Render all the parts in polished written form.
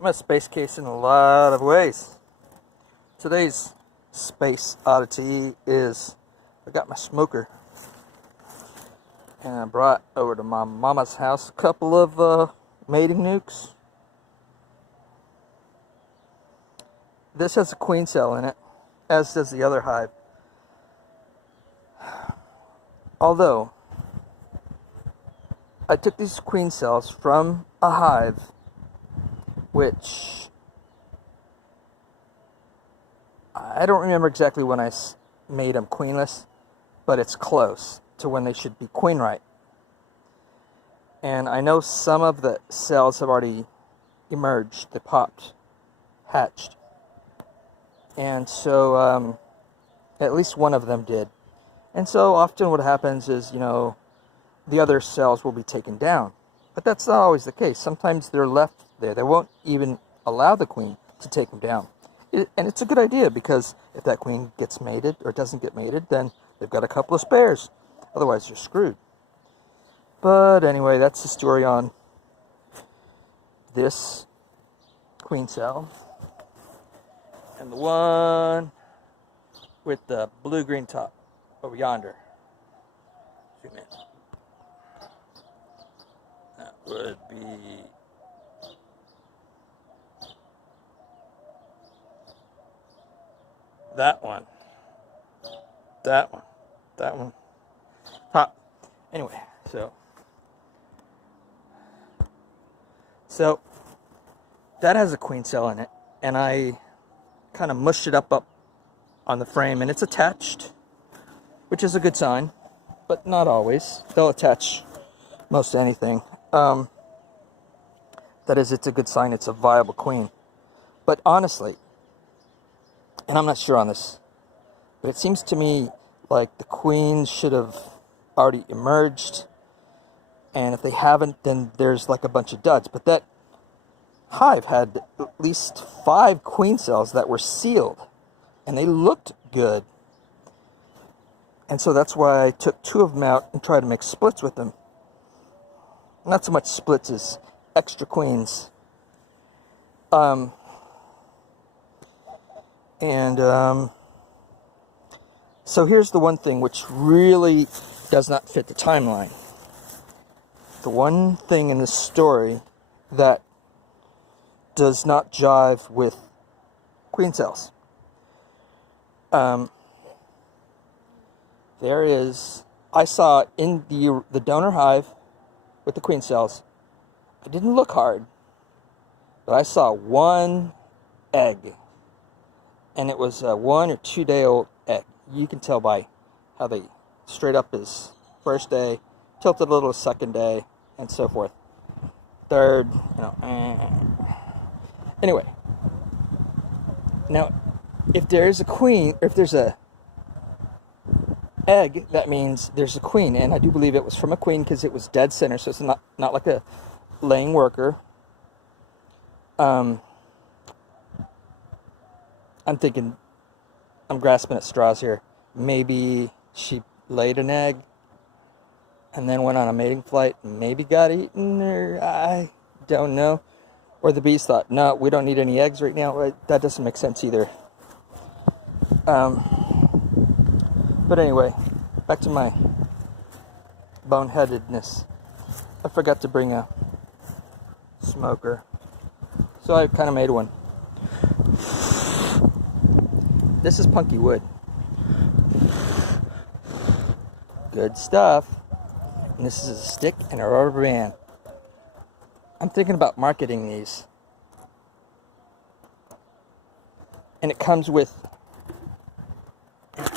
I'm a space case in a lot of ways. Today's space oddity is I got my smoker and I brought over to my mama's house a couple of mating nucs. This has a queen cell in it, as does the other hive. Although I took these queen cells from a hive which I don't remember exactly when I made them queenless, but it's close to when they should be queen right. And I know some of the cells have already emerged, they popped, hatched. And so at least one of them did. And so often what happens is, the other cells will be taken down. But that's not always the case. Sometimes they're left there. They won't even allow the queen to take them down. And it's a good idea, because if that queen gets mated or doesn't get mated, then they've got a couple of spares. Otherwise, they're screwed. But anyway, that's the story on this queen cell. And the one with the blue-green top over yonder. Zoom in. That would be that one. That one. Pop. Anyway, so that has a queen cell in it, and I kind of mushed it up on the frame, and it's attached, which is a good sign, but not always. They'll attach most anything. That is, it's a good sign it's a viable queen. But honestly, and I'm not sure on this, but it seems to me like the queens should have already emerged, and if they haven't, then there's like a bunch of duds. But that hive had at least 5 queen cells that were sealed, and they looked good. And so that's why I took 2 of them out and tried to make splits with them. Not so much splits as extra queens. So here's the one thing which really does not fit the timeline. The one thing in this story that does not jive with queen cells. There is, I saw in the donor hive with the queen cells, it didn't look hard, but I saw 1 egg, and it was a 1 or 2 day old egg. You can tell by how they straight up is first day, tilted a little second day, and so forth. Third, Anyway, now if there's a queen, or if there's a egg, that means there's a queen, and I do believe it was from a queen because it was dead center, so it's not like a laying worker. I'm thinking, I'm grasping at straws here. Maybe she laid an egg and then went on a mating flight and maybe got eaten, or I don't know. Or the bees thought, no, we don't need any eggs right now. That doesn't make sense either. But anyway, back to my boneheadedness. I forgot to bring a smoker, so I kind of made one. This is punky wood. Good stuff. And this is a stick and a rubber band. I'm thinking about marketing these. And it comes with a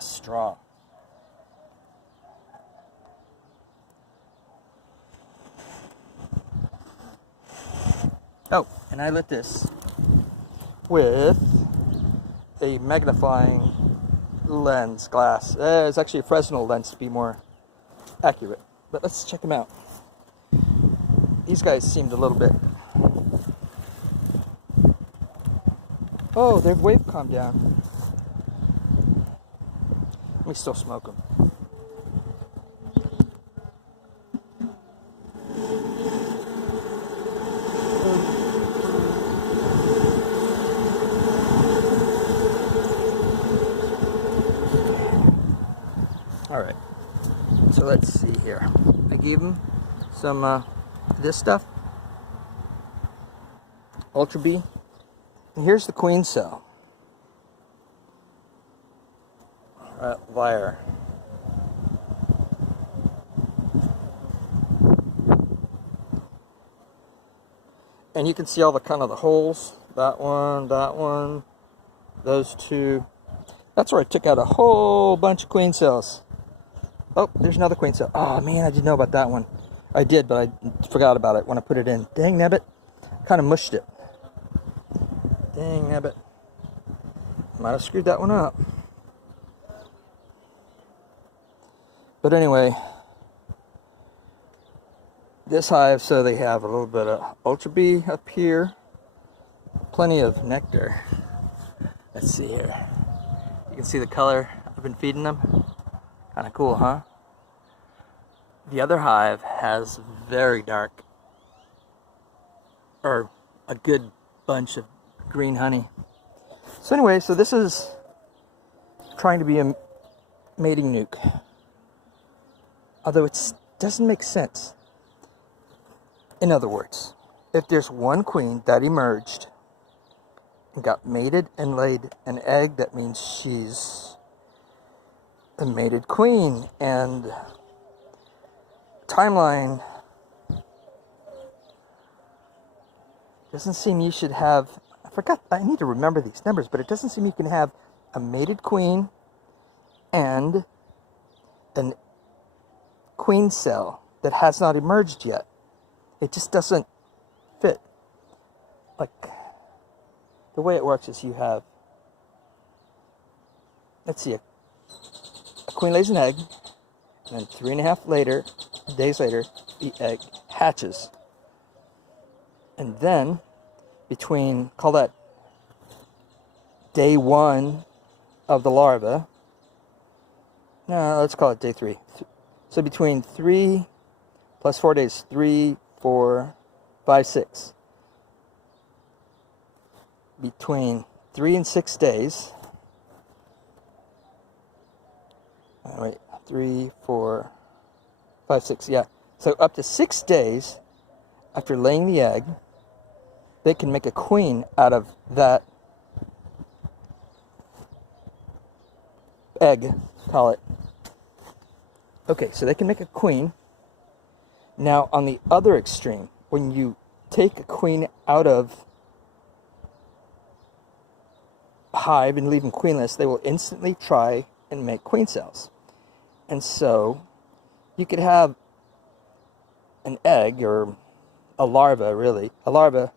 straw. Oh, and I lit this with a magnifying lens glass. It's actually a Fresnel lens to be more accurate. But let's check them out. These guys seemed a little bit... Oh, their wave calmed down. Let me still smoke them. Alright, so let's see here. I gave him some this stuff, Ultra B. And here's the queen cell. Wire. And you can see all the kind of the holes. That one, those two. That's where I took out a whole bunch of queen cells. Oh, there's another queen cell. Oh man, I didn't know about that one. I did, but I forgot about it when I put it in. Dang nabbit. Kind of mushed it. Dang nabbit. Might have screwed that one up. But anyway, this hive, so they have a little bit of Ultra B up here. Plenty of nectar. Let's see here. You can see the color I've been feeding them. Kind of cool, huh? The other hive has very dark, or a good bunch of green honey. So anyway, so this is trying to be a mating nuke. Although it doesn't make sense. In other words, if there's one queen that emerged and got mated and laid an egg, that means she's a mated queen. And timeline doesn't seem you should have, I need to remember these numbers, but it doesn't seem you can have a mated queen and an queen cell that has not emerged yet. It just doesn't fit. Like, the way it works is you have, let's see, a queen lays an egg, and then 3.5 days later, the egg hatches. And then, call that day 1 of the larva. No, let's call it day 3. So between 3 plus 4 days, 3, 4, 5, 6. Between 3 and 6 days. Wait, 3, 4, 5, 6, yeah. So up to 6 days after laying the egg, they can make a queen out of that egg, call it. Okay, so they can make a queen. Now, on the other extreme, when you take a queen out of a hive and leave them queenless, they will instantly try and make queen cells. And so, you could have an egg, or a larva, really. A larva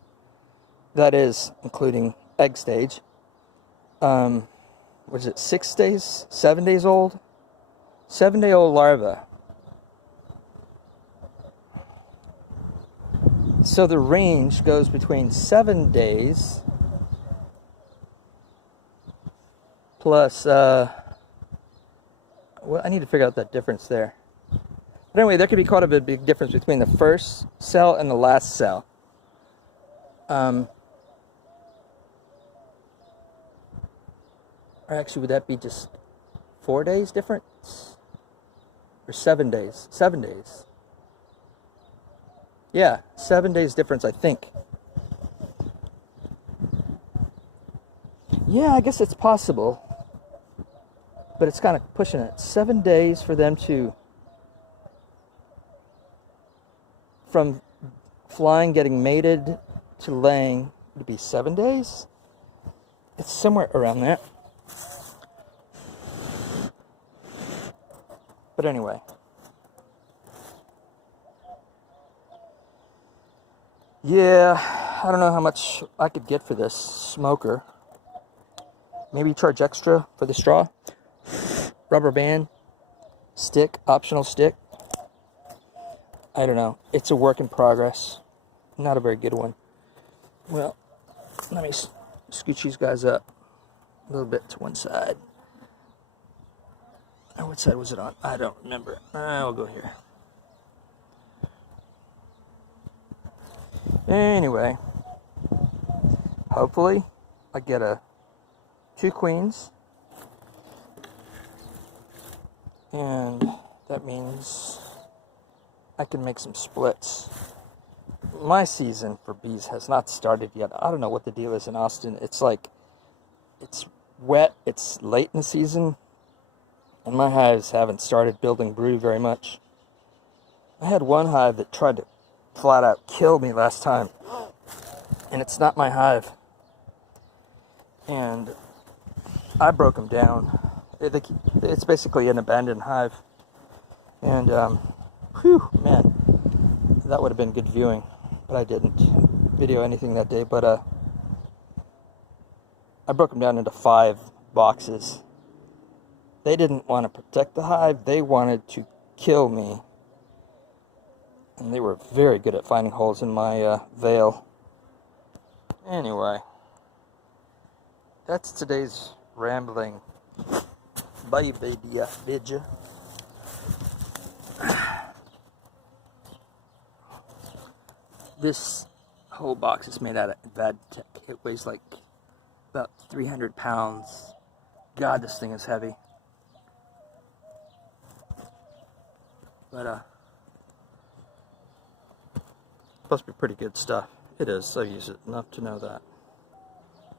that is, including egg stage, what is it, 6 days, 7 days old? 7-day-old larva. So the range goes between 7 days plus, well, I need to figure out that difference there. But anyway, there could be quite a big difference between the first cell and the last cell. Or actually, would that be just 4 days difference? Or 7 days? 7 days. Yeah, 7 days difference, I think. Yeah, I guess it's possible. But it's kind of pushing it. 7 days for them to, from flying, getting mated, to laying, to be 7 days? It's somewhere around that. But anyway. Yeah, I don't know how much I could get for this smoker. Maybe charge extra for the straw. Rubber band. Stick, optional stick. I don't know. It's a work in progress. Not a very good one. Well, let me scooch these guys up a little bit to one side. Oh, what side was it on? I don't remember. I'll go here. Anyway, hopefully I get 2 queens And that means I can make some splits. My season for bees has not started yet. I don't know what the deal is in Austin. It's like, it's wet, it's late in the season, and my hives haven't started building brood very much. I had one hive that tried to flat out kill me last time, and it's not my hive. And I broke them down. It's basically an abandoned hive. And, whew, man, that would have been good viewing, but I didn't video anything that day. But I broke them down into 5 boxes. They didn't want to protect the hive, they wanted to kill me. And they were very good at finding holes in my veil. Anyway, that's today's rambling. Bye, baby, bid ya. This whole box is made out of Vadtech. It weighs like about 300 pounds. God, this thing is heavy. But, supposed to be pretty good stuff. It is. I've used it enough to know that.